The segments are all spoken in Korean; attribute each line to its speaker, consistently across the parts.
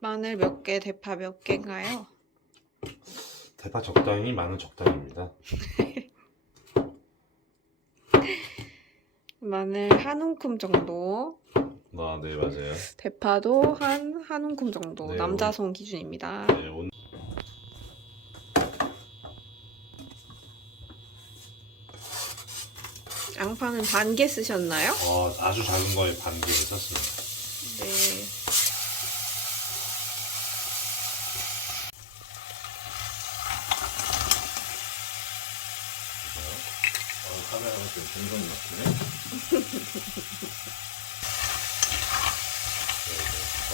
Speaker 1: 마늘 몇 개, 대파 몇 개인가요?
Speaker 2: 대파 적당히 마늘 적당입니다.
Speaker 1: 마늘 한 움큼 정도,
Speaker 2: 아, 네 맞아요.
Speaker 1: 대파도 한 한 움큼 정도.
Speaker 2: 네,
Speaker 1: 남자 손 기준입니다.
Speaker 2: 네, 온...
Speaker 1: 양파는 반 개 쓰셨나요?
Speaker 2: 어, 아주 작은 거에 반 개를 썼습니다.
Speaker 1: 네.
Speaker 2: 어, 카메라가 좀 중간 같네.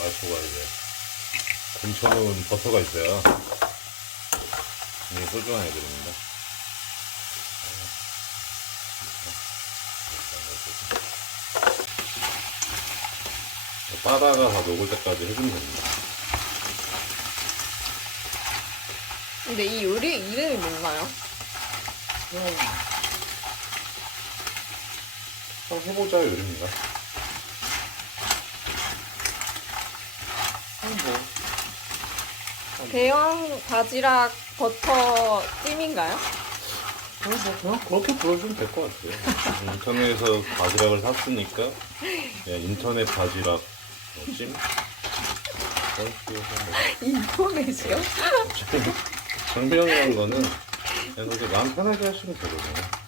Speaker 2: 와이프가 이제 곰쳐놓은 버터가 있어요. 이게 소중한 애들입니다. 바다가 다 녹을 때까지 해주면 됩니다.
Speaker 1: 근데 이 요리 이름이 뭔가요?
Speaker 2: 한번 해보자 요리입니다.
Speaker 1: 대왕 바지락 버터 찜인가요?
Speaker 2: 뭐 그냥 그렇게 불러주면 될 것 같아요. 인터넷에서 바지락을 샀으니까 그냥 인터넷 바지락 뭐 찜? 뭐
Speaker 1: 인터넷이요?
Speaker 2: 장비형이라는 거는 그냥 그렇게 마음 편하게 하시면 되거든요.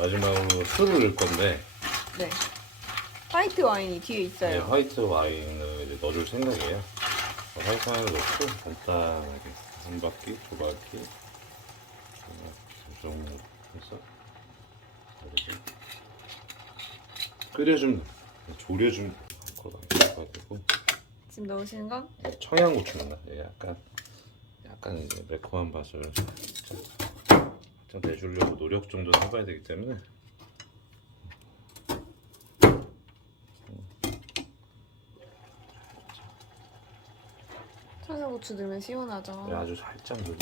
Speaker 2: 네, 마지막으로 술을 넣을 건데
Speaker 1: 네. 화이트 와인이 뒤에
Speaker 2: 네,
Speaker 1: 있어요.
Speaker 2: 화이트 와인을 이제 넣어줄 생각이에요. 어, 화이트 와인을 넣고 간단하게 한 바퀴, 두 바퀴, 이 정도 해서 끓여주면 돼요. 되고
Speaker 1: 지금 넣으시는 건?
Speaker 2: 청양고추입니다. 예, 약간 약간 이제 매콤한 맛을 좀 내주려고 노력 정도는 해봐야 되기 때문에
Speaker 1: 청양고추 넣으면 시원하죠.
Speaker 2: 예, 아주 살짝 넣어.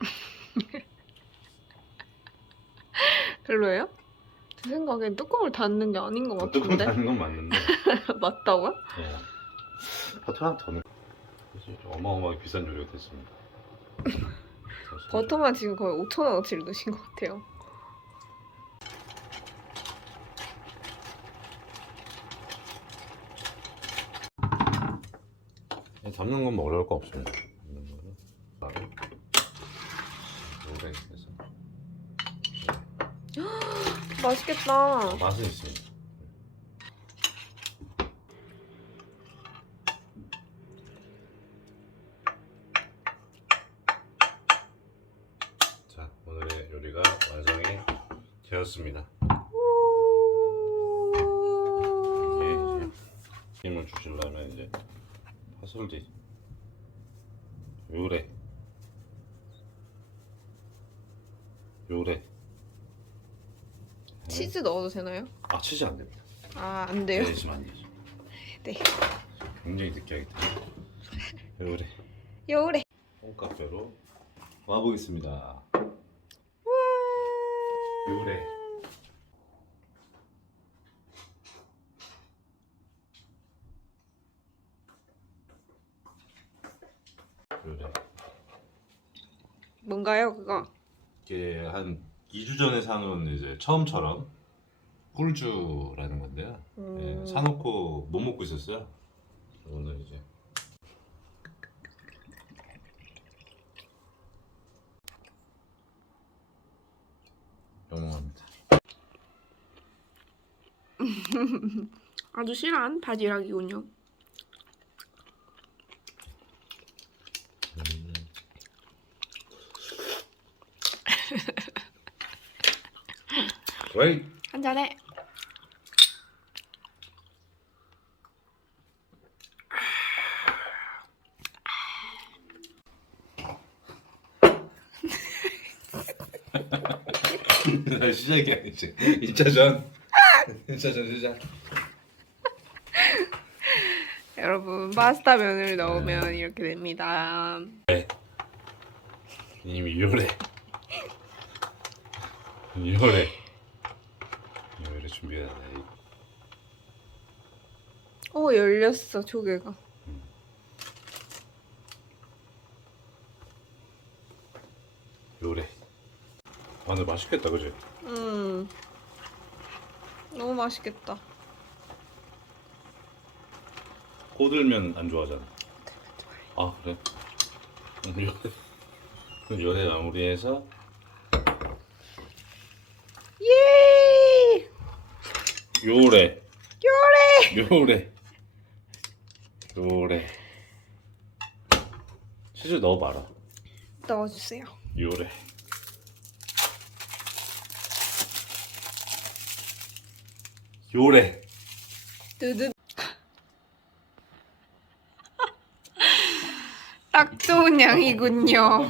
Speaker 1: 별로예요? 제 생각엔 뚜껑을 닫는 게 아닌 것
Speaker 2: 뚜껑
Speaker 1: 같은데?
Speaker 2: 닫는 건 맞는데
Speaker 1: 맞다고요?
Speaker 2: 예. 버터 하나 더 넣. 사실 어마어마하게 비싼 요리가 됐습니다. 사실
Speaker 1: 버터만 지금 거의 5천원어치를 넣으신 것 같아요.
Speaker 2: 예, 잡는 건뭐 어려울 거 없습니다. 잡는 거는 바로 요래 해서
Speaker 1: 맛있겠다.
Speaker 2: 맛은 있습니다. 자, 오늘의 요리가 완성이 되었습니다. 이제 힘을 주시려면 이제 파슬리 요래 요래
Speaker 1: 치즈 넣어도 되나요?
Speaker 2: 아 치즈 안 됩니다.
Speaker 1: 아, 안 돼요?
Speaker 2: 네, 지금 안 되죠.
Speaker 1: 네.
Speaker 2: 굉장히 느끼하기 때문에 요래
Speaker 1: 요래.
Speaker 2: 홈카페로 와보겠습니다. 요래 요래
Speaker 1: 뭔가요, 그거?
Speaker 2: 이게 한 2주 전에 사놓은 이제 처음처럼 꿀주라는 건데요.
Speaker 1: 음,
Speaker 2: 예, 사놓고 못 먹고 있었어요. 오늘 이제 영롱합니다.
Speaker 1: 아주 실한 바지락이군요.
Speaker 2: 음. 웨이
Speaker 1: 한 잔에.
Speaker 2: 시작이 아니지. 2차전. 1차전 시작.
Speaker 1: 여러분, 파스타 면을 넣으면 이렇게 됩니다.
Speaker 2: 이미 요래 요래 준비해야
Speaker 1: 돼어 열렸어 조개가.
Speaker 2: 요래 아 근데 맛있겠다 그지?
Speaker 1: 음. 너무 맛있겠다.
Speaker 2: 꼬들면 안 좋아하잖아 아 그래? 음, 요래 요래 마무리해서
Speaker 1: 예!
Speaker 2: 요래
Speaker 1: 요래!
Speaker 2: 요래 요래 치즈 넣어봐라
Speaker 1: 넣어주세요.
Speaker 2: 요래 요래
Speaker 1: 뜨드. 딱 좋은 양이군요.